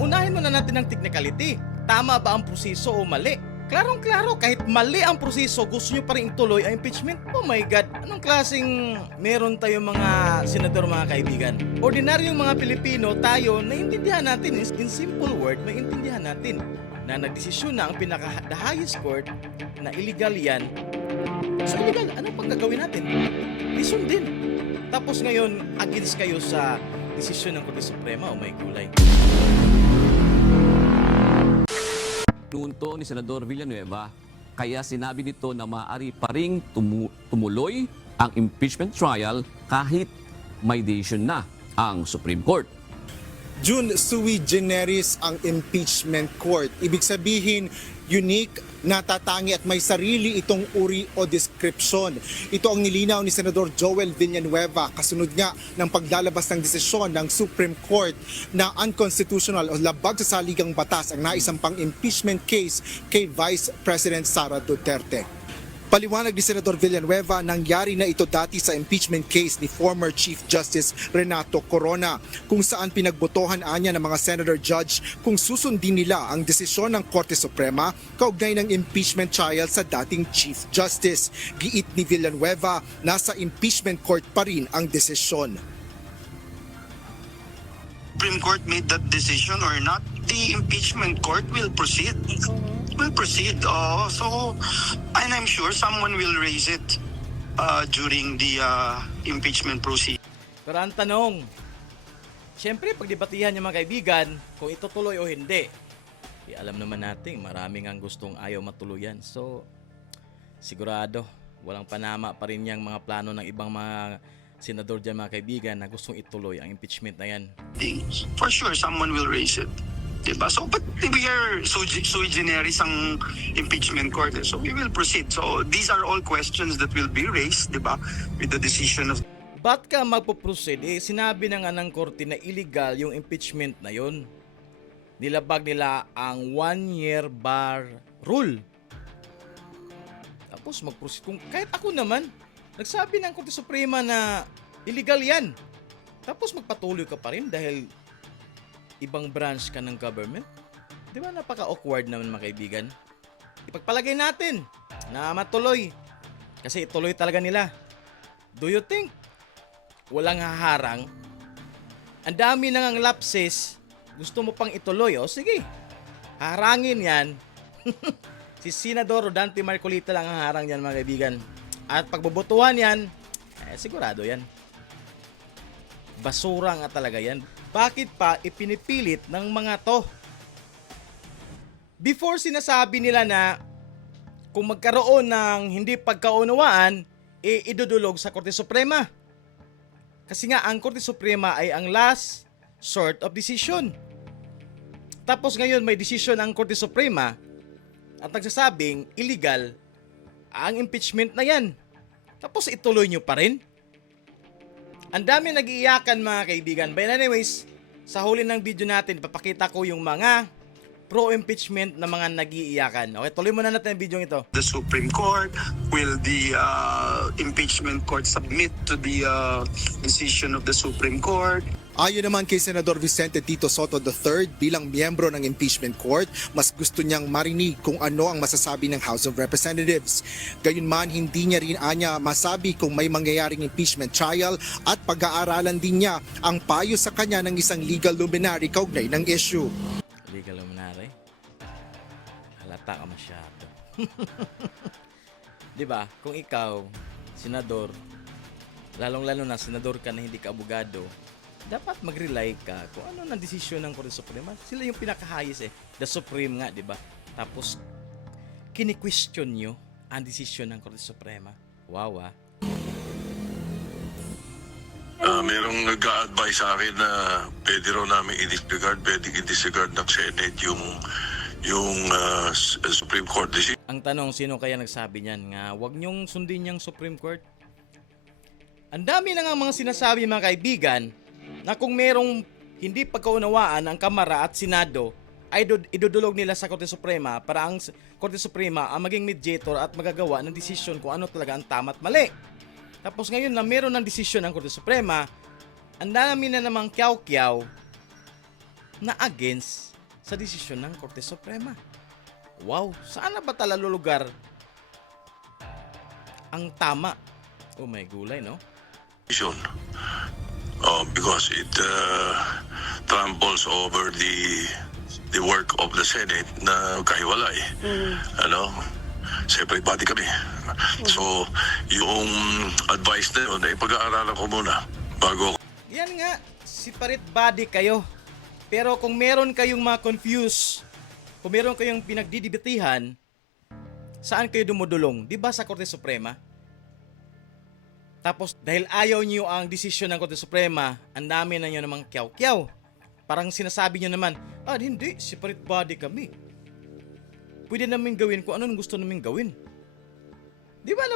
Unahin muna natin ang technicality. Tama ba ang proseso o mali? Klarong-klaro, kahit mali ang proseso, gusto nyo pa rin ituloy ang impeachment? Oh my God, anong klaseng meron tayong mga senador, mga kaibigan? Ordinaryong mga Pilipino, tayo, naiintindihan natin, in simple word, naiintindihan natin na nagdesisyon na ang the highest court na illegal yan. So illegal, ano pang gagawin natin? Isundin. Tapos ngayon, against kayo sa desisyon ng Korte Suprema, oh my gulay. Punto ni Senador Villanueva, kaya sinabi nito na maaari pa ring tumuloy ang impeachment trial kahit may decision na ang Supreme Court. June, sui generis ang impeachment court. Ibig sabihin, unique, natatangi at may sarili itong uri o description. Ito ang nilinaw ni Senador Joel Villanueva kasunod nga ng paglalabas ng desisyon ng Supreme Court na unconstitutional o labag sa saligang batas ang naisampang impeachment case kay Vice President Sara Duterte. Paliwanag ni Senador Villanueva, nangyari na ito dati sa impeachment case ni former Chief Justice Renato Corona, kung saan pinagbotohan anya ng mga senator judge kung susundin nila ang desisyon ng Korte Suprema kaugnay ng impeachment trial sa dating Chief Justice. Giit ni Villanueva, nasa impeachment court pa rin ang desisyon. Supreme Court made that decision or not, the impeachment court will proceed. And I'm sure someone will raise it during the impeachment proceeding. Pero ang tanong, siyempre pagdebatihan niyo mga kaibigan kung itutuloy o hindi. Alam naman natin, maraming ang gustong ayaw matuluyan. So, sigurado, walang panama pa rin yung mga plano ng ibang mga senador dyan mga kaibigan na gustong ituloy ang impeachment na yan. For sure, someone will raise it. Diba? So, but we are sui generis ang impeachment court. So, we will proceed. So, these are all questions that will be raised, diba? With the decision of... Ba't ka magpo-proceed? Sinabi na nga ng korte na illegal yung impeachment na yon. Nilabag nila ang 1-year bar rule. Tapos mag-proceed. Kung kahit ako naman, nagsabi ng Korte Suprema na illegal yan. Tapos magpatuloy ka pa rin dahil ibang branch ka ng government. Di ba napaka-awkward naman mga kaibigan? Ipagpalagay natin na matuloy. Kasi ituloy talaga nila. Do you think walang haharang? Ang dami nang lapses. Gusto mo pang ituloy? O sige, harangin yan. Si Senador Rodante Marcolita lang ang harang yan mga kaibigan. At pagbobotohan yan, sigurado yan. Basura nga talaga yan. Bakit pa ipinipilit ng mga to? Before sinasabi nila na kung magkaroon ng hindi pagkaunawaan, idudulog sa Korte Suprema. Kasi nga ang Korte Suprema ay ang last sort of decision. Tapos ngayon may decision ang Korte Suprema at nagsasabing illegal ang impeachment na yan. Tapos ituloy nyo pa rin? Ang dami nag-iiyakan mga kaibigan. But anyways, sa huli ng video natin, papakita ko yung mga pro-impeachment na mga nag-iiyakan. Okay, tuloy muna natin ang video ito. The Supreme Court, will the impeachment court submit to the decision of the Supreme Court? Ayon naman kay Senador Vicente Tito Soto III bilang miyembro ng impeachment court, mas gusto niyang marinig kung ano ang masasabi ng House of Representatives. Gayunman, hindi niya rin anya masabi kung may mangyayaring impeachment trial at pag-aaralan din niya ang payo sa kanya ng isang legal luminary kaugnay ng issue. Legal luminary? Halata ka masyado. Diba? Kung ikaw, senador, lalong-lalo na senador ka na hindi ka abogado, dapat mag-rely ka kung ano ng desisyon ng Korte Suprema. Sila yung pinaka-highest The Supreme nga, di ba? Tapos, kini-question nyo ang desisyon ng Korte Suprema. Wow, ah. Merong nag-a-advise sa akin na pwede raw namin i-disregard, ng Senate yung Supreme Court decision. Ang tanong, sino kaya nagsabi niyan nga wag nyong sundin yung Supreme Court? Ang dami na nga mga sinasabi mga kaibigan na kung merong hindi pagkaunawaan ang Kamara at Senado ay idudulog nila sa Korte Suprema para ang Korte Suprema ang maging mediator at magagawa ng desisyon kung ano talaga ang tama at mali. Tapos ngayon na meron ng desisyon ng Korte Suprema, ang dami na namang kyaw-kyaw na against sa desisyon ng Korte Suprema. Wow, saan na ba talaga lugar ang tama? Oh my gulay, no? Because it tramples over the work of the Senate na kahiwalay. Ano? Separate body kami. So, yung advice na yun, ay pag-aaralan ko muna bago. Yan nga, separate body kayo. Pero kung meron kayong mga confused, kung meron kayong pinagdidibitihan, saan kayo dumudulong? Di ba sa Korte Suprema? Tapos dahil ayaw niyo ang desisyon ng Korte Suprema, ang dami na niyo namang kyaw-kyaw. Parang sinasabi niyo naman, hindi, separate body kami. Pwede namin gawin kung anong gusto namin gawin. Di ba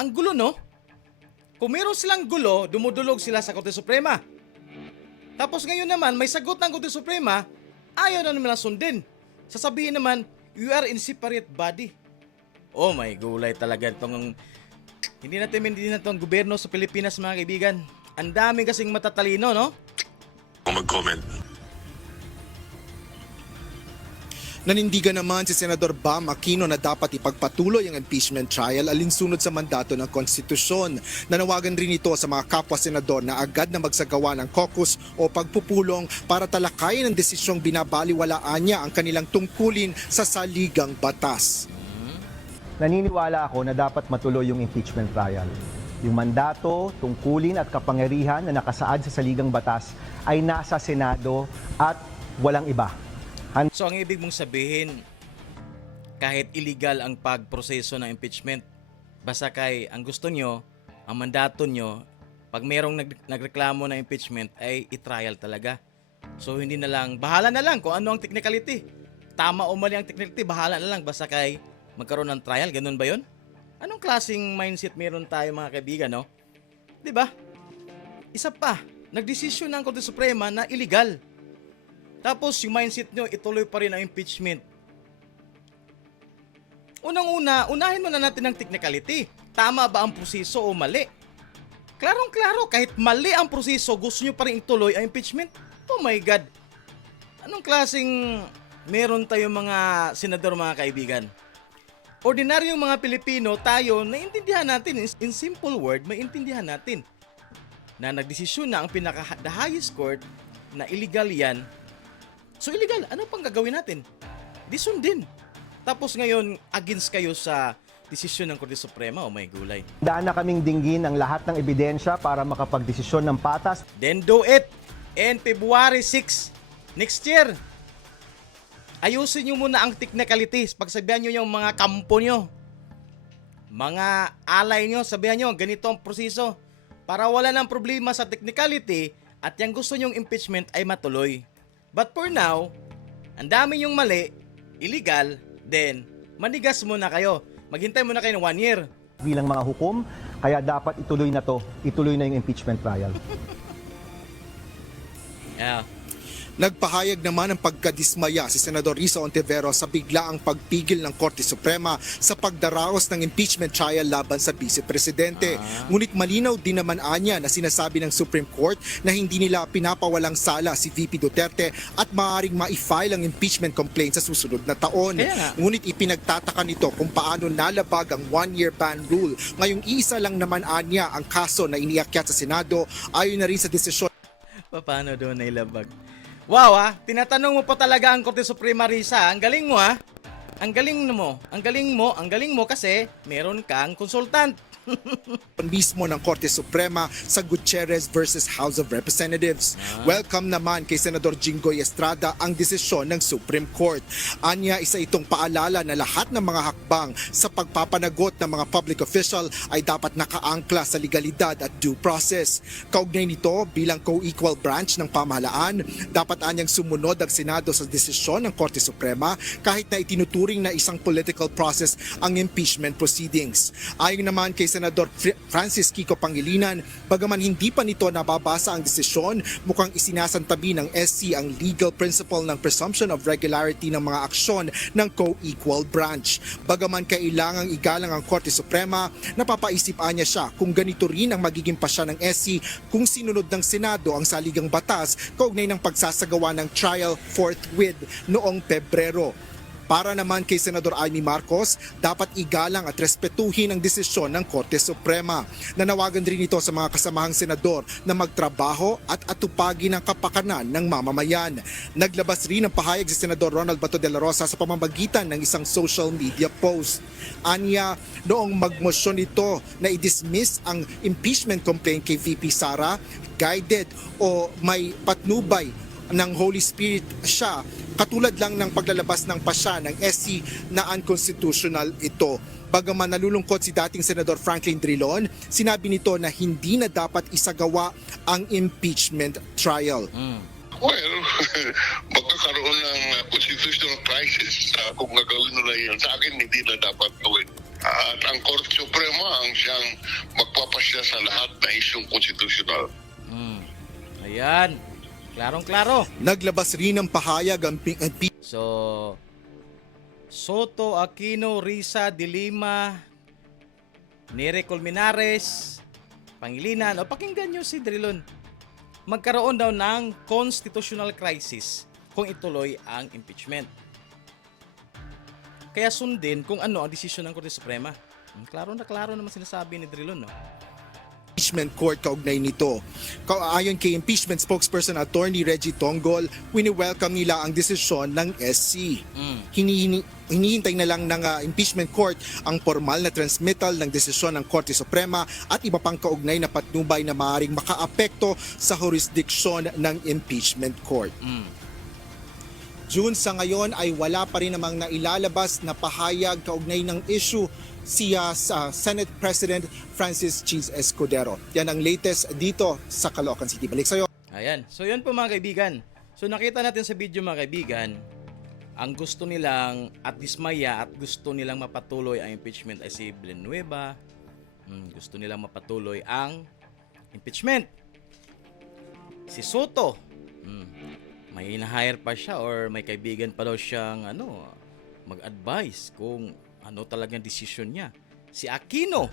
ang gulo, no? Kung meron silang gulo, dumudulog sila sa Korte Suprema. Tapos ngayon naman, may sagot ng Korte Suprema, ayaw na naman sundin. Sasabihin naman, you are in separate body. Oh my gulay talaga itong hindi natin maintindihan itong gobyerno sa Pilipinas, mga kaibigan. Ang dami kasing matatalino, no? Mag-comment. Nanindigan naman si Senador Bam Aquino na dapat ipagpatuloy ang impeachment trial alinsunod sa mandato ng konstitusyon. Nanawagan rin ito sa mga kapwa-senador na agad na magsagawa ng caucus o pagpupulong para talakayin ang desisyong binabaliwalaan niya ang kanilang tungkulin sa saligang batas. Naniniwala ako na dapat matuloy yung impeachment trial. Yung mandato, tungkulin at kapangyarihan na nakasaad sa saligang batas ay nasa Senado at walang iba. So ang ibig mong sabihin, kahit illegal ang pagproseso ng impeachment, basta kay ang gusto nyo, ang mandato nyo, pag merong nagreklamo ng impeachment ay i-trial talaga. So hindi na lang, bahala na lang kung ano ang technicality. Tama o mali ang technicality, bahala na lang basta kay magkaroon ng trial, ganun ba yun? Anong klaseng mindset meron tayo, mga kaibigan, no? 'Di ba? Isa pa, nagdesisyon ng Korte Suprema na illegal. Tapos yung mindset nyo, ituloy pa rin ang impeachment. Unang-una, unahin muna natin ang technicality. Tama ba ang proseso o mali? Klarong-klaro, kahit mali ang proseso, gusto nyo pa rin ituloy ang impeachment? Oh my God! Anong klaseng meron tayo mga senador, mga kaibigan? Ordinaryong mga Pilipino, tayo, naiintindihan natin, in simple word, maintindihan natin na nagdesisyon na ang the highest court na illegal yan. So illegal, ano pang gagawin natin? Di sundin. Tapos ngayon, against kayo sa desisyon ng Korte Suprema, oh my gulay. Daan na kaming dinggin ang lahat ng ebidensya para makapagdesisyon ng patas. Then do it. And February 6, next year, ayusin nyo muna ang technicalities. Pagsabihan nyo yung mga kampo nyo, mga alay nyo, sabihan nyo, ganito ang proseso. Para wala ng problema sa technicality at yung gusto nyong impeachment ay matuloy. But for now, ang dami yung mali, illegal, then manigas muna kayo. Maghintay muna kayo ng 1 year. Bilang mga hukom, kaya dapat ituloy na to. Ituloy na yung impeachment trial. Yeah. Nagpahayag naman ng pagkadismaya si Senador Risa Ontiveros sa biglaang pagpigil ng Korte Suprema sa pagdaraos ng impeachment trial laban sa Vice Presidente. Ngunit malinaw din naman anya na sinasabi ng Supreme Court na hindi nila pinapawalang sala si VP Duterte at maaaring ma-file ang impeachment complaint sa susunod na taon. Ngunit ipinagtataka nito kung paano nalabag ang 1-year ban rule. Ngayong isa lang naman anya ang kaso na iniakyat sa Senado ayon na rin sa desisyon. Paano doon nailabag? Wow, tinatanong mo pa talaga ang Korte Suprema, Risa. Ang galing mo, Ang galing mo. Ang galing mo kasi meron kang consultant. mismo ng Korte Suprema sa Gutierrez versus House of Representatives. Welcome naman kay Senador Jinggoy Estrada ang desisyon ng Supreme Court. Anya, isa itong paalala na lahat ng mga hakbang sa pagpapanagot ng mga public official ay dapat nakaangkla sa legalidad at due process. Kaugnay nito, bilang co-equal branch ng pamahalaan, dapat anyang sumunod ang Senado sa desisyon ng Korte Suprema kahit na itinuturing na isang political process ang impeachment proceedings. Ayon naman kay Senador Francis Kiko Pangilinan, bagaman hindi pa nito nababasa ang desisyon, mukhang isinasantabi ng SC ang legal principle ng presumption of regularity ng mga aksyon ng co-equal branch. Bagaman kailangang igalang ang Korte Suprema, napapaisip niya siya kung ganito rin ang magiging pasya ng SC kung sinunod ng Senado ang saligang batas kaugnay ng pagsasagawa ng trial forthwith noong Pebrero. Para naman kay Senador Amy Marcos, dapat igalang at respetuhin ang desisyon ng Korte Suprema. Nanawagan rin ito sa mga kasamahang senador na magtrabaho at atupagin ang kapakanan ng mamamayan. Naglabas rin ng pahayag si Senador Ronald Bato de la Rosa sa pamamagitan ng isang social media post. Anya, noong magmosyon ito na i-dismiss ang impeachment complaint kay VP Sara, guided o may patnubay ng Holy Spirit siya, katulad lang ng paglalabas ng pasya ng SC na unconstitutional ito. Bagaman nalulungkot si dating Senador Franklin Drilon, sinabi nito na hindi na dapat isagawa ang impeachment trial. Well, magkakaroon ng constitutional crisis kung gagawin nila yan. Sa akin, hindi na dapat gawin. At ang Korte Suprema ang siyang magpapasya sa lahat na isyong constitutional. Ayan. Klarong-klaro. Naglabas rin ng pahayag ang So, Soto, Aquino, Risa, De Lima, Nere Colmenares, Pangilinan, o pakinggan nyo si Drilon. Magkaroon daw ng constitutional crisis kung ituloy ang impeachment. Kaya sundin kung ano ang desisyon ng Korte Suprema. Klaro na klaro naman sinasabi ni Drilon, no? impeachment court kaugnay nito. Ayon kay impeachment spokesperson Attorney Reggie Tonggol, wini-welcome nila ang desisyon ng SC. Hinihintay na lang ng impeachment court ang formal na transmittal ng desisyon ng Korte Suprema at iba pang kaugnay na patnubay na maaaring makaapekto sa jurisdiksyon ng impeachment court. June, sa ngayon ay wala pa rin namang nailalabas na pahayag kaugnay ng issue siya sa Senate President Francis Cheese Escudero. Yan ang latest dito sa Caloocan City. Balik sa'yo. Ayan. So yun po mga kaibigan. So nakita natin sa video mga kaibigan, ang gusto nilang at dismaya at gusto nilang mapatuloy ang impeachment ay si Villanueva. Gusto nilang mapatuloy ang impeachment. Si Soto, may in-hire pa siya or may kaibigan pa daw siyang mag-advise kung ano talagang desisyon niya. Si Aquino,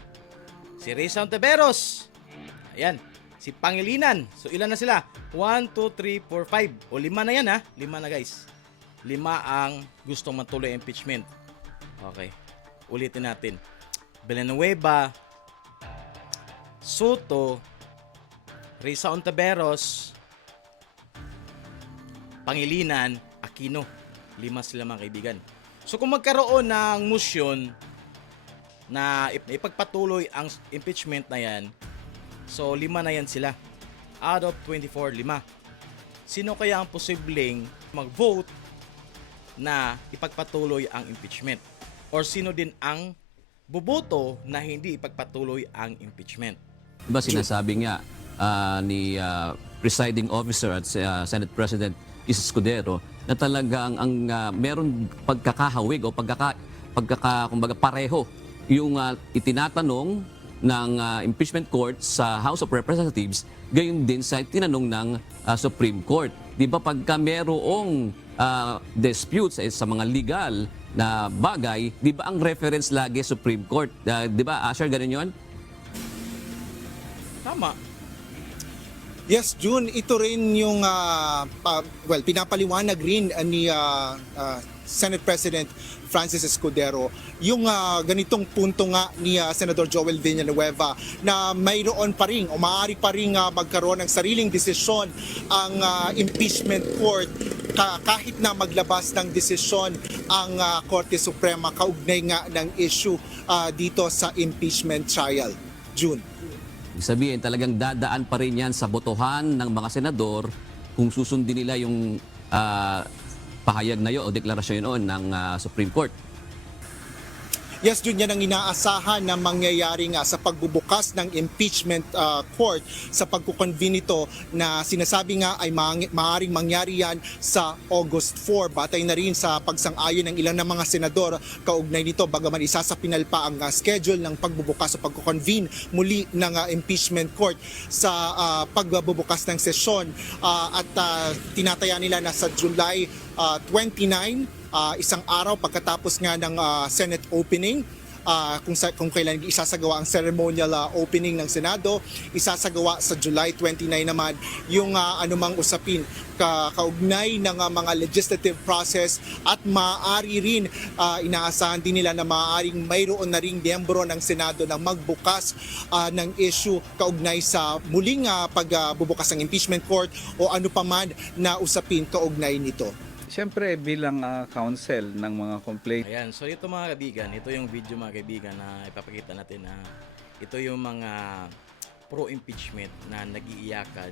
si Risa Ontiveros, ayan, si Pangilinan. So ilan na sila? 1, 2, 3, 4, 5. O 5 na yan ha. 5 na guys. 5 ang gustong matuloy impeachment. Okay. Ulitin natin. Villanueva, Soto, Risa Ontiveros, Pangilinan, Aquino. 5 sila mga kaibigan. So kung magkaroon ng motion na ipagpatuloy ang impeachment na yan, so 5 na yan sila. Out of 24, 5. Sino kaya ang posibleng mag-vote na ipagpatuloy ang impeachment? Or sino din ang boboto na hindi ipagpatuloy ang impeachment? Diba sinasabi nga ni presiding officer at Senate President Escudero na talagang ang meron pagkakahawig o kumbaga pareho yung itinatanong ng impeachment court sa House of Representatives, gayon din sa tinanong ng Supreme Court. Di ba pagka merong disputes sa mga legal na bagay, di ba ang reference lagi Supreme Court? Di ba, Asher, ganun yun? Tama. Yes, June, ito rin yung pinapaliwanag rin ni Senate President Francis Escudero yung ganitong punto nga ni Senador Joel Villanueva na mayroon pa rin o maaari pa rin magkaroon ng sariling desisyon ang impeachment court kahit na maglabas ng desisyon ang Korte Suprema kaugnay nga ng issue dito sa impeachment trial. June. Ibig sabihin, talagang dadaan pa rin yan sa botohan ng mga senador kung susundin nila yung pahayag na yun o deklarasyon yun ng Supreme Court. Yes, Jun, yan ang inaasahan na mangyayari nga sa pagbubukas ng impeachment court sa pagkukonvene nito na sinasabi nga ay maaaring mangyari yan sa August 4. Batay na rin sa pagsang-ayon ng ilan ng mga senador kaugnay nito, bagaman isasapinal pa ang schedule ng pagbubukas o pagkukonvene muli ng impeachment court sa pagbubukas ng sesyon at tinataya nila na sa July 29, isang araw pagkatapos nga ng Senate opening, kung kailan isasagawa ang ceremonial opening ng Senado, isasagawa sa July 29 naman yung anumang usapin kaugnay ng mga legislative process at maaari rin inaasahan din nila na maaaring mayroon na ring miyembro ng Senado na magbukas ng issue kaugnay sa muling pagbubukas ng impeachment court o ano pa man na usapin kaugnay nito. Siyempre bilang counsel ng mga complaint, Ayan, so ito mga kaibigan, ito yung video mga kaibigan na ipapakita natin na ito yung mga pro-impeachment na nag-iiyakan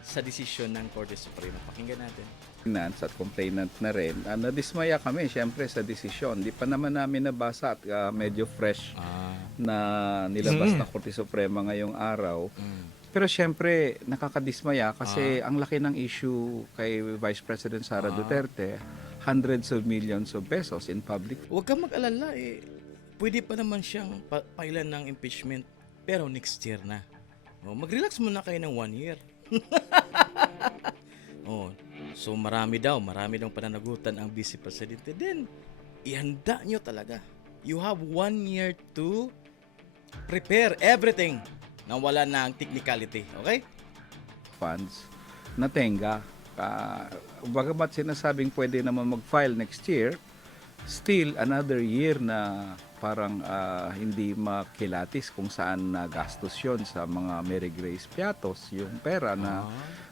sa desisyon ng Korte Suprema. Pakinggan natin. finance at complainant na rin, nadismaya kami siyempre sa desisyon. Di pa naman namin nabasa at medyo fresh na nilabas na Korte Suprema ngayong araw. Pero siyempre, nakakadismaya kasi ang laki ng issue kay Vice President Sara Duterte, hundreds of millions of pesos in public. Huwag kang mag-alala pwede pa naman siyang pailan ng impeachment pero next year na. Mag-relax muna kayo ng 1 year. So marami daw pananagutan ang Vice Presidente. Then, ihanda nyo talaga. You have 1 year to prepare everything na wala na ang technicality. Okay? Funds na tenga. Bagamat sinasabing pwede naman mag-file next year, still another year na parang hindi makilatis kung saan nagastos yon sa mga Mary Grace Piatos, yung pera na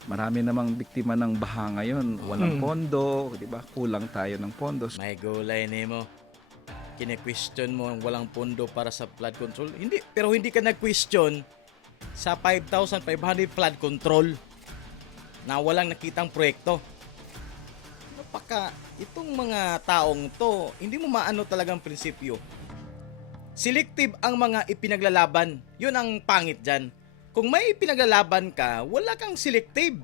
marami namang biktima ng baha ngayon. Walang pondo, di ba? Kulang tayo ng pondo. May gulay nimo. Kine-question mo ang walang pondo para sa flood control. Pero hindi ka nag-question sa 5,500 flood control na walang nakitang proyekto. Itong mga taong to, hindi mo maano talagang prinsipyo. Selective ang mga ipinaglalaban. Yun ang pangit dyan. Kung may ipinaglalaban ka, wala kang selective.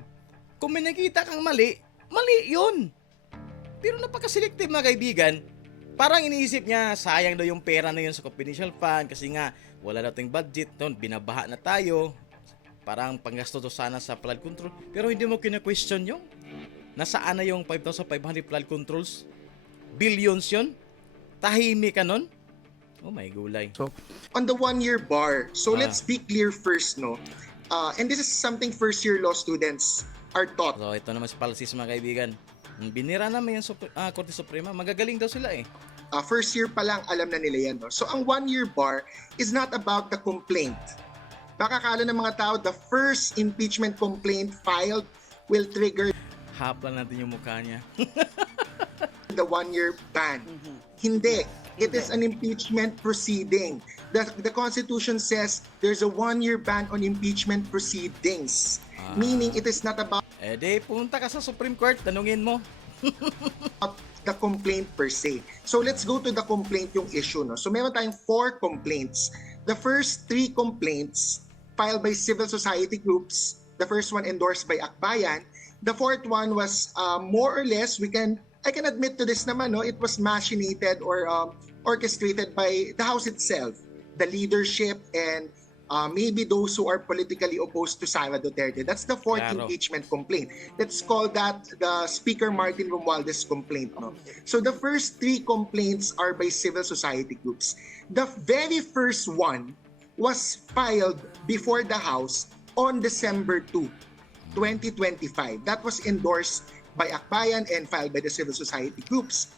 Kung may nakita kang mali, mali yun. Pero napaka-selective mga kaibigan. Parang iniisip niya, sayang daw yung pera na yun sa confidential fund kasi nga wala na tayong budget, binabaha na tayo. Parang panggasto to sana sa flood control. Pero hindi mo kina-question yung nasaan na yung 5,500 flood controls? Billions yun? Tahimik ka nun? Oh my gulay. On the 1-year bar, so let's be clear first, no? And this is something first-year law students are taught. So ito naman si Palsis mga kaibigan. Binira naman yung Korte Suprema. Magagaling daw sila First year pa lang, alam na nila yan, no? So ang 1-year bar is not about the complaint. Baka kala ng mga tao, the first impeachment complaint filed will trigger Haplan natin yung mukha niya. the 1-year ban. Hindi. It is an impeachment proceeding. The Constitution says there's a 1-year ban on impeachment proceedings. Meaning it is not about Punta ka sa Supreme Court, tanungin mo. the complaint per se. So let's go to the complaint yung issue, no? So meron tayong 4 complaints. The first 3 complaints filed by civil society groups. The first one endorsed by Akbayan. The fourth one was more or less, I can admit to this naman, no? It was machinated or orchestrated by the House itself, the leadership, and maybe those who are politically opposed to Sara Duterte. That's the fourth impeachment complaint. Let's call that the Speaker Martin Romualdez complaint. No? So the first 3 complaints are by civil society groups. The very first one was filed before the House on December 2, 2025. That was endorsed by Akbayan and filed by the civil society groups.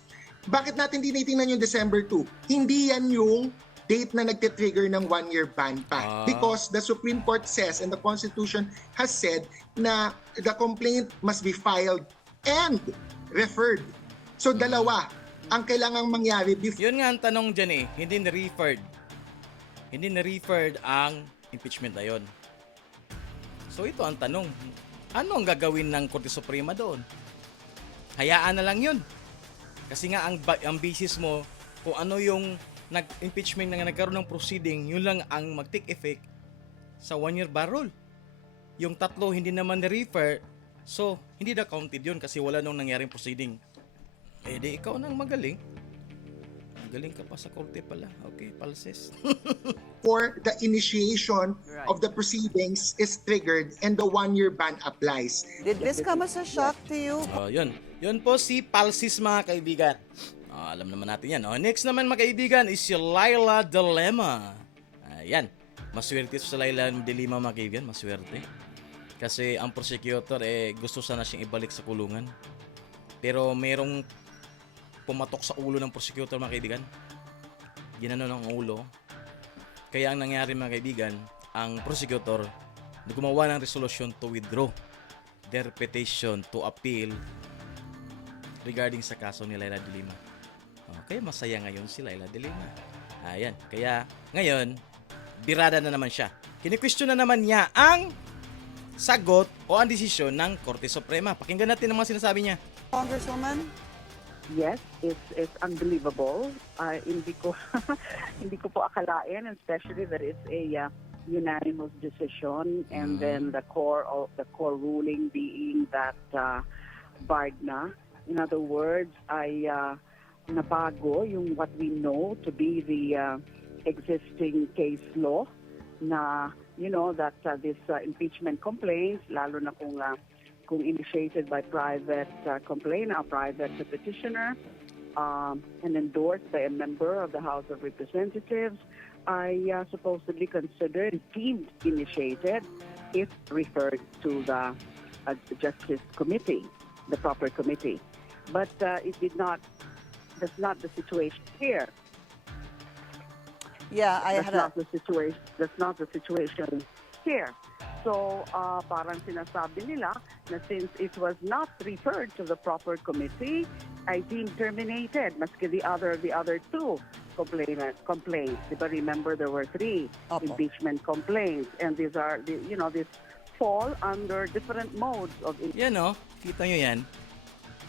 Bakit natin tinitingnan yung December 2? Hindi yan yung date na nagtitrigger ng 1-year ban pa. Because the Supreme Court says and the Constitution has said na the complaint must be filed and referred. So dalawa ang kailangang mangyari before. Yun nga ang tanong dyan hindi na-referred. Hindi na-referred ang impeachment na yun. So ito ang tanong. Ano ang gagawin ng Korte Suprema doon? Hayaan na lang yun. Kasi nga ang basis mo, kung ano yung nag-impeachment na nagkaroon ng proceeding, yun lang ang mag-take effect sa 1-year bar rule. Yung tatlo hindi naman na-refer, so hindi na counted yun kasi wala nung nangyaring proceeding. Eh di ikaw nang magaling. Magaling ka pa sa korte pala. Okay, palses. For the initiation of the proceedings is triggered and the 1-year ban applies. Did this come as a shock to you? Oh, yun. Yun po si Palsis, mga kaibigan. Alam naman natin yan. Next naman, mga kaibigan, is si Laila Dilemma. Ayan. Maswerte sa Laila Dilemma, mga kaibigan. Maswerte. Kasi ang prosecutor, gusto sana siyang ibalik sa kulungan. Pero merong pumatok sa ulo ng prosecutor, mga kaibigan. Ginano ng ulo. Kaya ang nangyari, mga kaibigan, ang prosecutor gumawa ng resolution to withdraw their petition to appeal regarding sa kaso ni Laila de Lima. Okay, masaya ngayon si Laila de Lima. Ayan, kaya ngayon, birada na naman siya. Kini-question na naman niya ang sagot o ang desisyon ng Korte Suprema. Pakinggan natin ang mga sinasabi niya. Congresswoman? Yes, it's unbelievable. Hindi ko hindi ko po akalain, especially that it's a unanimous decision, and then the core ruling being that barred na. In other words, ay nabago yung what we know to be the existing case law na that this impeachment complaints, lalo na kung initiated by private complainant, private petitioner, and endorsed by a member of the House of Representatives, are supposedly considered deemed initiated if referred to the Justice Committee, the proper committee. But it did not. That's not the situation here. Yeah, That's not the situation here. So, parang sinasabi nila na since it was not referred to the proper committee, I deemed terminated, maski the other two complaints. Diba, remember there were 3 Opo. impeachment complaints, and these fall under different modes of Yan kita nyo yan.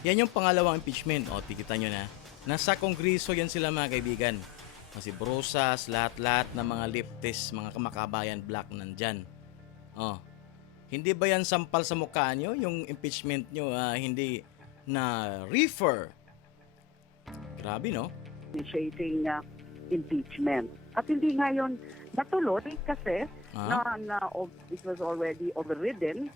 Yan yung pangalawang impeachment. Kita nyo na. Nasa Kongreso yan sila, mga kaibigan. Kasi Brosas, lahat-lahat ng mga leftist, mga kamakabayan black nandyan. Hindi ba yan sampal sa mukha nyo? Yung impeachment nyo hindi na refer. Grabe, no? initiating impeachment. At hindi ngayon natuloy kasi it was already overtaken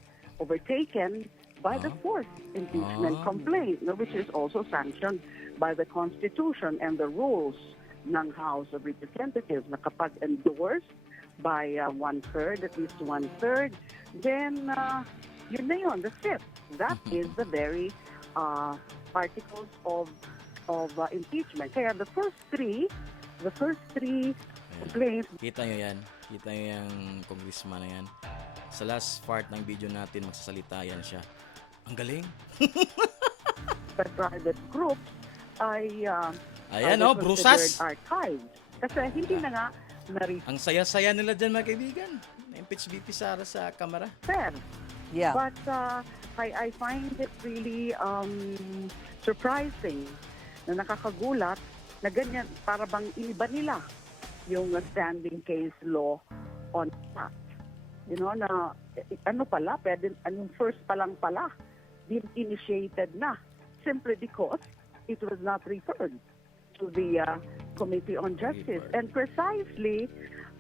by the 4th impeachment complaint, which is also sanctioned by the Constitution and the rules ng House of Representatives na kapag endorsed by 1/3, at least 1/3, then yun na yun, that's it. That is the very articles of impeachment. Kaya the first three complaints. Kita nyo yan. Kita nyo yung congressman na yan. Sa last part ng video natin, magsasalita yan siya. Ang galing. By private groups ay Ayan, considered Brusas. archived. Kasi hindi na nga na-refer. Ang saya-saya nila dyan, mga kaibigan. Na-impeach VP Sara sa kamera. Yeah. But I find it really surprising na nakakagulat na ganyan, para bang iniba nila yung standing case law on that. Na ano pala, anong first pa lang pala, been initiated na simply because it was not referred to the Committee on Justice. And precisely,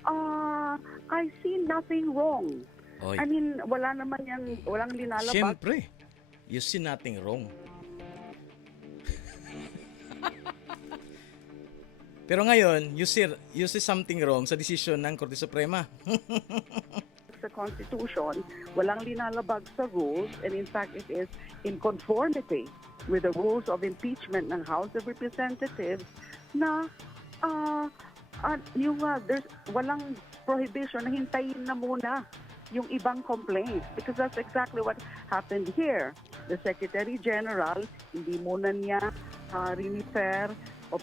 I see nothing wrong. Oy. I mean, wala naman yan, walang linalabas. Siyempre, you see nothing wrong. Pero ngayon, you see something wrong sa desisyon ng Korte Suprema. Sa Constitution, walang linalabag sa rules, and in fact, it is in conformity with the rules of impeachment ng House of Representatives na there's walang prohibition na hintayin na muna yung ibang complaints, because that's exactly what happened here. The Secretary General, hindi muna niya rinifer o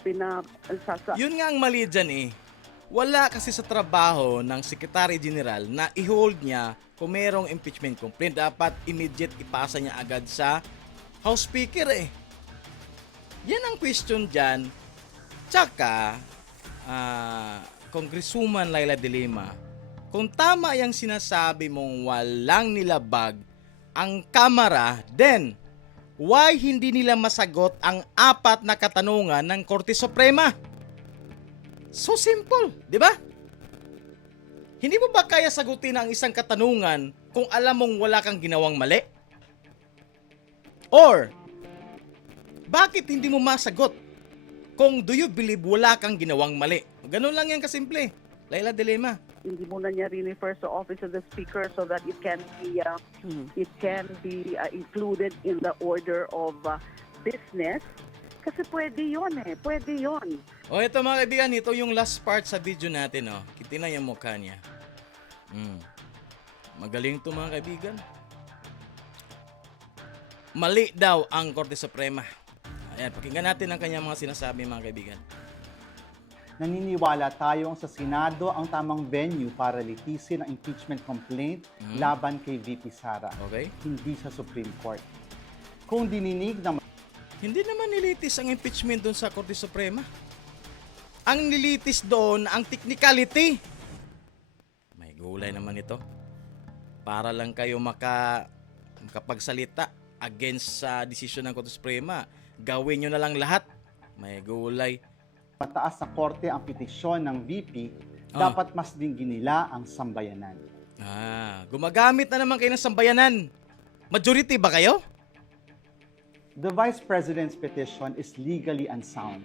Yun nga ang mali dyan Wala kasi sa trabaho ng Secretary General na i-hold niya kung merong impeachment complaint. Dapat immediate ipasa niya agad sa House Speaker Yan ang question dyan. Tsaka, Congresswoman Laila de Lima, kung tama yung sinasabi mong walang nilabag ang Kamara, then why hindi nila masagot ang 4 na katanungan ng Korte Suprema? So simple, di ba? Hindi mo ba kaya sagutin ang isang katanungan kung alam mong wala kang ginawang mali? Or, bakit hindi mo masagot kung do you believe wala kang ginawang mali? Ganun lang yan kasimple. Laila de Lima. Hindi muna niya rin-refer sa Office of the Speaker so that it can be included in the order of business. Kasi pwede yun pwede yun. O ito mga kaibigan, ito yung last part sa video natin. Kitina yung mukha niya. Magaling to mga kaibigan. Mali daw ang Korte Suprema. Ayan, pakinggan natin ang kanyang mga sinasabi mga kaibigan. Naniniwala tayong sa Senado ang tamang venue para litisin ang impeachment complaint laban kay VP Sara. Okay? Hindi sa Supreme Court. Kung dininig ng Hindi naman nilitis ang impeachment doon sa Korte Suprema. Ang nilitis doon, ang technicality. May gulay naman ito. Para lang kayo makapagsalita against sa desisyon ng Korte Suprema. Gawin nyo na lang lahat. May gulay. mataas sa korte ang petisyon ng VP, dapat mas dinggin nila ang sambayanan. Gumagamit na naman kayo ng sambayanan. Majority ba kayo? The Vice President's petition is legally unsound.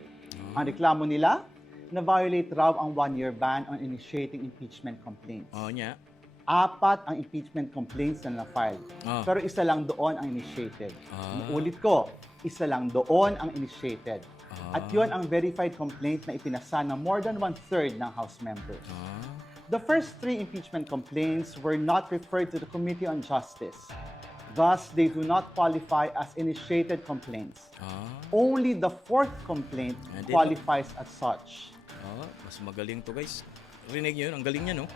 Ang reklamo nila, na-violate raw ang one-year ban on initiating impeachment complaints. Nya. 4 ang impeachment complaints na na-file. Pero isa lang doon ang initiated. Ulit ko, isa lang doon ang initiated. At yun ang verified complaint na ipinasa ng more than 1/3 ng House members. The first 3 impeachment complaints were not referred to the Committee on Justice. Thus, they do not qualify as initiated complaints. Only the 4th complaint qualifies as such. Mas magaling to guys. Rinig nyo yun, ang galing niya no?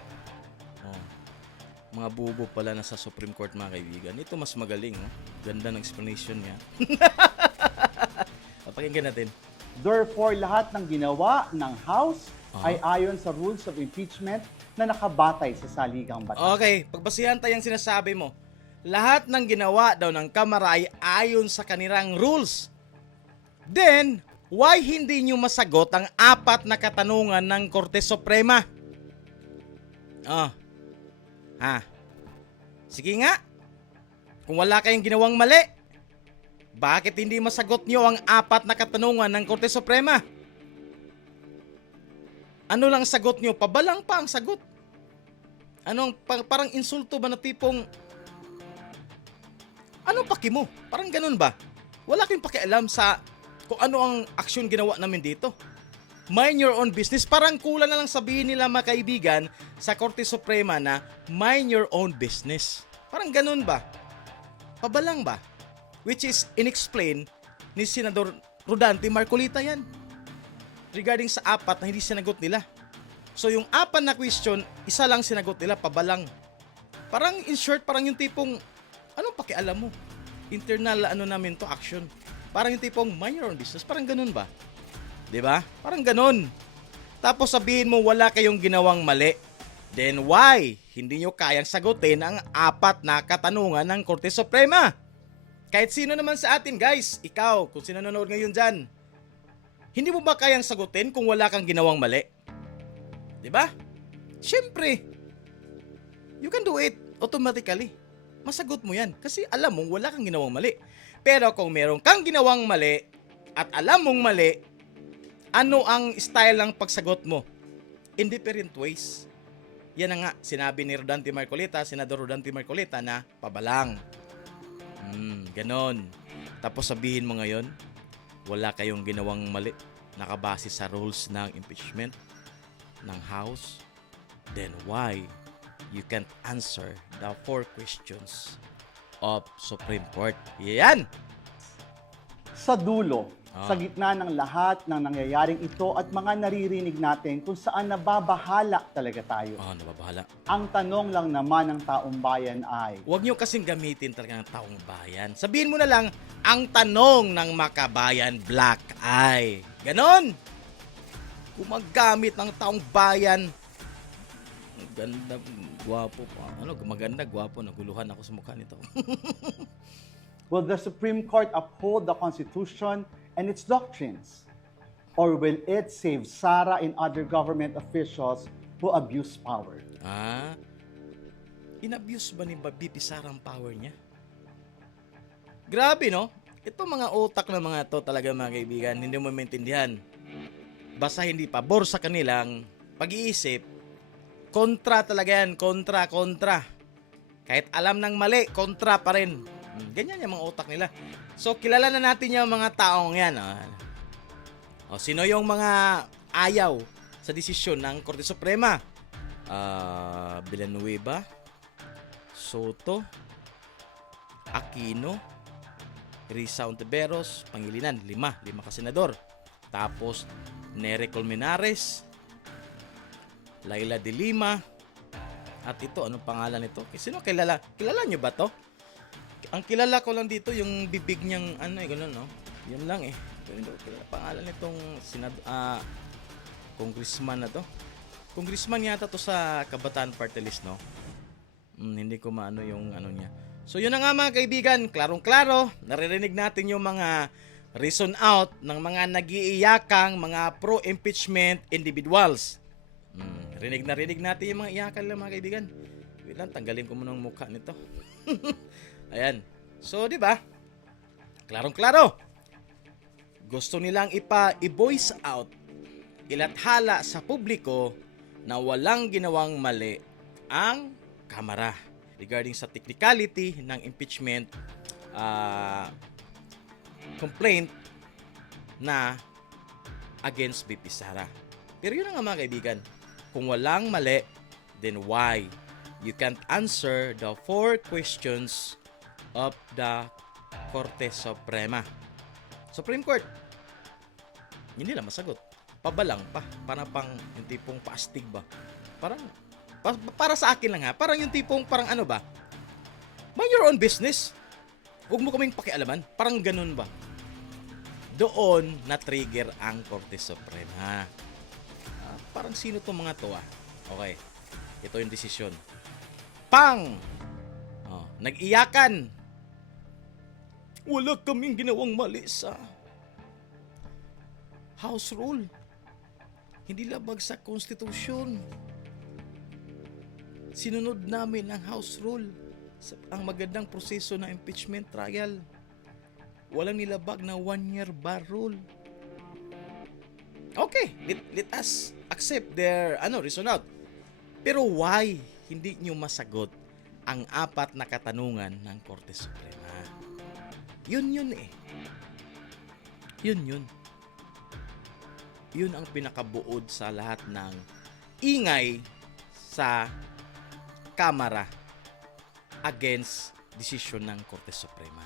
Mga bubo pala na sa Supreme Court mga kaibigan. Ito mas magaling. No? Ganda ng explanation niya. Pakinggan natin. Therefore, lahat ng ginawa ng House ay ayon sa rules of impeachment na nakabatay sa saligang batas. Okay, pagbasihan tayong sinasabi mo. Lahat ng ginawa daw ng Kamara ay ayon sa kanilang rules. Then, why hindi nyo masagot ang 4 na katanungan ng Korte Suprema? Sige nga. Kung wala kayong ginawang mali, bakit hindi masagot nyo ang 4 na katanungan ng Korte Suprema? Ano lang sagot nyo? Pabalang pa ang sagot. Parang insulto ba na tipong, ano paki mo? Parang ganun ba? Wala kayong pakialam sa kung ano ang aksyon ginawa namin dito. Mind your own business. Parang kulang na lang sabihin nila mga kaibigan sa Korte Suprema na mind your own business. Parang ganun ba? Pabalang ba? Which is inexplain ni Senador Rodante Marcolita yan. Regarding sa 4 na hindi sinagot nila. So yung 4 na question, isa lang sinagot nila, pabalang. Parang in short, parang yung tipong, anong pakialam mo? Internal namin to action. Parang yung tipong mind your own business. Parang ganun ba? 'Di ba? Parang ganun. Tapos sabihin mo wala kayong ginawang mali. Then why hindi nyo kayang sagutin ang 4 na katanungan ng Korte Suprema? Kahit sino naman sa atin guys, ikaw, kung sino nanonood ngayon dyan, hindi mo ba kayang sagutin kung wala kang ginawang mali? 'Di ba? Siyempre, you can do it automatically. Masagot mo yan kasi alam mong wala kang ginawang mali. Pero kung meron kang ginawang mali at alam mong mali, ano ang style ng pagsagot mo? In different ways. Yan na nga, sinabi ni Rodante Marcolita, Senador Rodante Marcolita na pabalang. Ganon. Tapos sabihin mo ngayon, wala kayong ginawang mali. Nakabase sa rules ng impeachment ng House. Then why you can't answer the 4 questions of Supreme Court? Yan! Sa dulo, sa gitna ng lahat ng nangyayaring ito at mga naririnig natin kung saan nababahala talaga tayo. Nababahala. Ang tanong lang naman ng taong bayan ay, Huwag nyo kasing gamitin talaga ng taong bayan. Sabihin mo na lang, ang tanong ng makabayan, black eye. Ganon! gumagamit ng taong bayan. Ang ganda, gwapo pa. Maganda, gwapo. Naguluhan ako sa mukha nito. Will the Supreme Court uphold the Constitution and its doctrines? Or will it save Sara and other government officials who abuse power? Inabuse ba ni BP Sara ang power niya? Grabe, no? Ito mga utak na mga to talaga, mga kaibigan, hindi mo maintindihan. Basta hindi pabor sa kanilang pag-iisip, kontra talaga yan, kontra. Kahit alam ng mali, kontra pa rin. Ganyan yung mga utak nila. So, kilala na natin yung mga taong yan. Sino yung mga ayaw sa desisyon ng Korte Suprema? Villanueva, Soto, Aquino, Risa Ontiveros, Pangilinan, 5 ka senador. Tapos Nere Colmenares, Laila de Lima, at ito, anong pangalan nito? Sino kilala? Kilala nyo ba to? Ang kilala ko lang dito yung bibig niyang gano'n, no? Yan lang eh. Pero hindi ko kilala pangalan nitong congressman na to. Congressman yata to sa Kabataan Party List, no? Hindi ko maano yung niya. So yun na nga, mga kaibigan, klarong-klaro, naririnig natin yung mga reason out ng mga nag-iiyakang mga pro-impeachment individuals. Rinig natin yung mga iyakan lang, mga kaibigan. Wait lang, tanggalin ko muna ang mukha nito. Ayan. So, di ba? Klarong-klaro. Gusto nilang i-voice out, ilathala sa publiko na walang ginawang mali ang Kamara regarding sa technicality ng impeachment complaint na against BP Sara. Pero yun nga, mga kaibigan, kung walang mali, then why? You can't answer the 4 questions of the Korte Suprema. Supreme Court. Hindi nila masagot. Pabalang pa. Para pang yung tipong paastig ba? Parang, para sa akin lang ha, parang yung tipong parang ano ba? Mind your own business. Huwag mo kaming pakialaman. Parang ganun ba? Doon na-trigger ang Korte Suprema. Parang sino itong mga to Okay. Ito yung desisyon. Nag-iyakan. Wala kaming ginawang mali sa House Rule. Hindi labag sa Constitution. Sinunod namin ang House Rule. Ang magandang proseso ng impeachment trial. Walang nilabag na 1-year bar rule. Okay, let us accept their reason out. Pero why hindi nyo masagot ang 4 na katanungan ng Korte Suprema? Yun eh. Yun. Yun ang pinakabuod sa lahat ng ingay sa Kamara against decision ng Korte Suprema.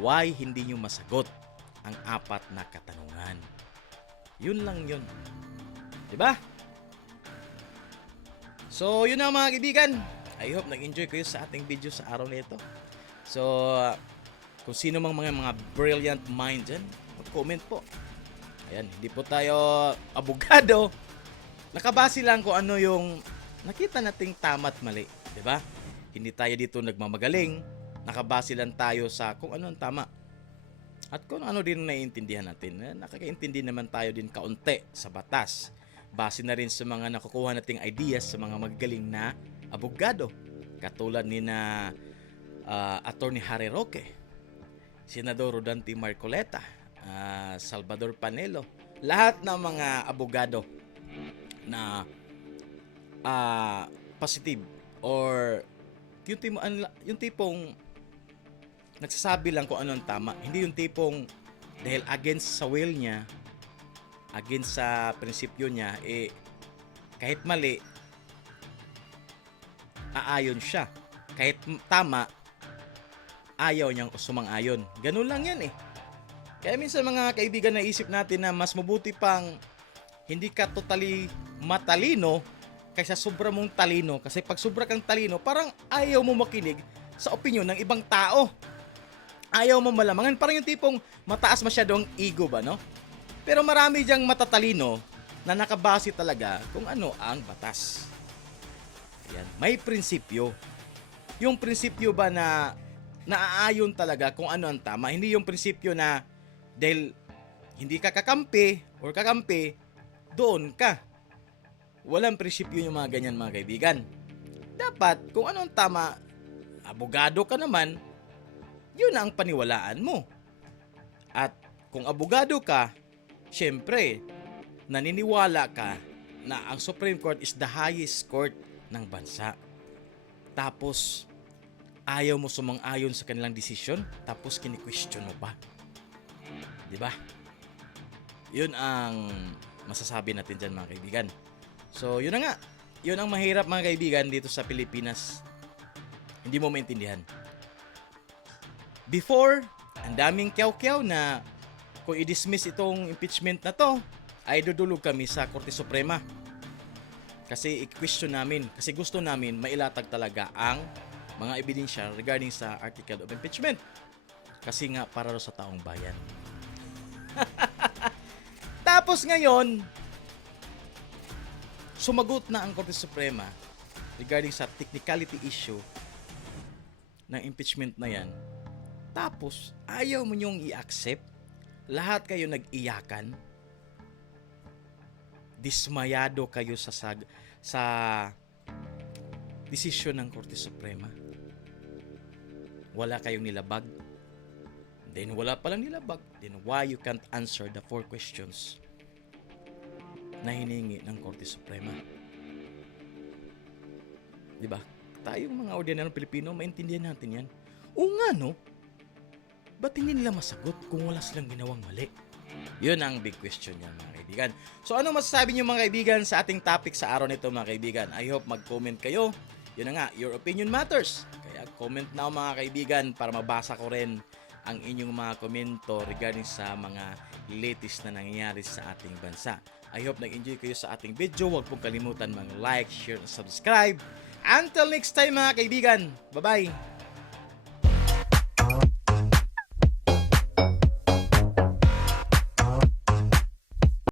Why hindi nyo masagot ang 4 na katanungan? Yun lang yun. Diba? So, yun ang mga kaibigan. I hope nag-enjoy kayo sa ating video sa araw na ito. So, kung sino mang mga brilliant mind dyan, mag-comment po. Ayan, hindi po tayo abogado. Nakabase lang kung ano yung nakita nating tama at mali. Diba? Hindi tayo dito nagmamagaling. Nakabase lang tayo sa kung ano ang tama. At kung ano din naiintindihan natin. Nakakaintindi naman tayo din kaunti sa batas. Base na rin sa mga nakukuha nating ideas sa mga magagaling na abogado. Katulad ni na Attorney Harry Roque, Senador Rodante Marcoleta, Salvador Panelo. Lahat ng mga abogado na positive or yung tipong nagsasabi lang kung ano ang tama. Hindi yung tipong dahil against sa will niya, against sa prinsipyo niya, kahit mali, aayon siya. Kahit tama, ayaw niyang sumang-ayon. Ganun lang yan eh. Kaya minsan mga kaibigan, naisip natin na mas mabuti pang hindi ka totally matalino kaysa sobra mong talino. Kasi pag sobra kang talino, parang ayaw mo makinig sa opinion ng ibang tao. Ayaw mo malamangan. Parang yung tipong mataas masyadong ego ba, no? Pero marami diyang matatalino na nakabase talaga kung ano ang batas. Ayan, may prinsipyo. Yung prinsipyo ba na naaayon talaga kung ano ang tama, hindi yung prinsipyo na dahil hindi ka kakampi or kakampi, doon ka. Walang prinsipyo yung mga ganyan mga kaibigan. Dapat kung ano ang tama, abogado ka naman, yun ang paniwalaan mo. At kung abogado ka, syempre, naniniwala ka na ang Supreme Court is the highest court ng bansa. Tapos, ayaw mo sumang-ayon sa kanilang desisyon, tapos kini-question mo pa. Di ba? Yun ang masasabi natin dyan mga kaibigan. So, yun na nga. Yun ang mahirap mga kaibigan dito sa Pilipinas. Hindi mo maintindihan. Before, ang daming kyaw-kyaw na kung i-dismiss itong impeachment na to, ay dudulog kami sa Korte Suprema. Kasi i-question namin, kasi gusto namin mailatag talaga ang mga ebidensya regarding sa article of impeachment. Kasi nga para sa taong bayan. Tapos ngayon, sumagot na ang Korte Suprema regarding sa technicality issue ng impeachment na yan. Tapos, ayaw mo niyong i-accept. Lahat kayo nag-iyakan. Dismayado kayo sa desisyon ng Korte Suprema. Wala kayong nilabag. Then wala palang nilabag. Then why you can't answer the 4 questions na hiningi ng Korte Suprema? Diba? Tayong mga ordinaryong Pilipino, maintindihan natin yan. Oo nga no? Ba't hindi nila masagot kung wala silang ginawang mali? Yun ang big question yan mga kaibigan. So ano masasabi niyo mga kaibigan sa ating topic sa araw nito mga kaibigan? I hope mag-comment kayo. Yun na nga, your opinion matters. Kaya comment na mga kaibigan para mabasa ko rin ang inyong mga komento regarding sa mga latest na nangyayari sa ating bansa. I hope nag-enjoy kayo sa ating video. Huwag pong kalimutan mag-like, share, and subscribe. Until next time mga kaibigan. Bye-bye!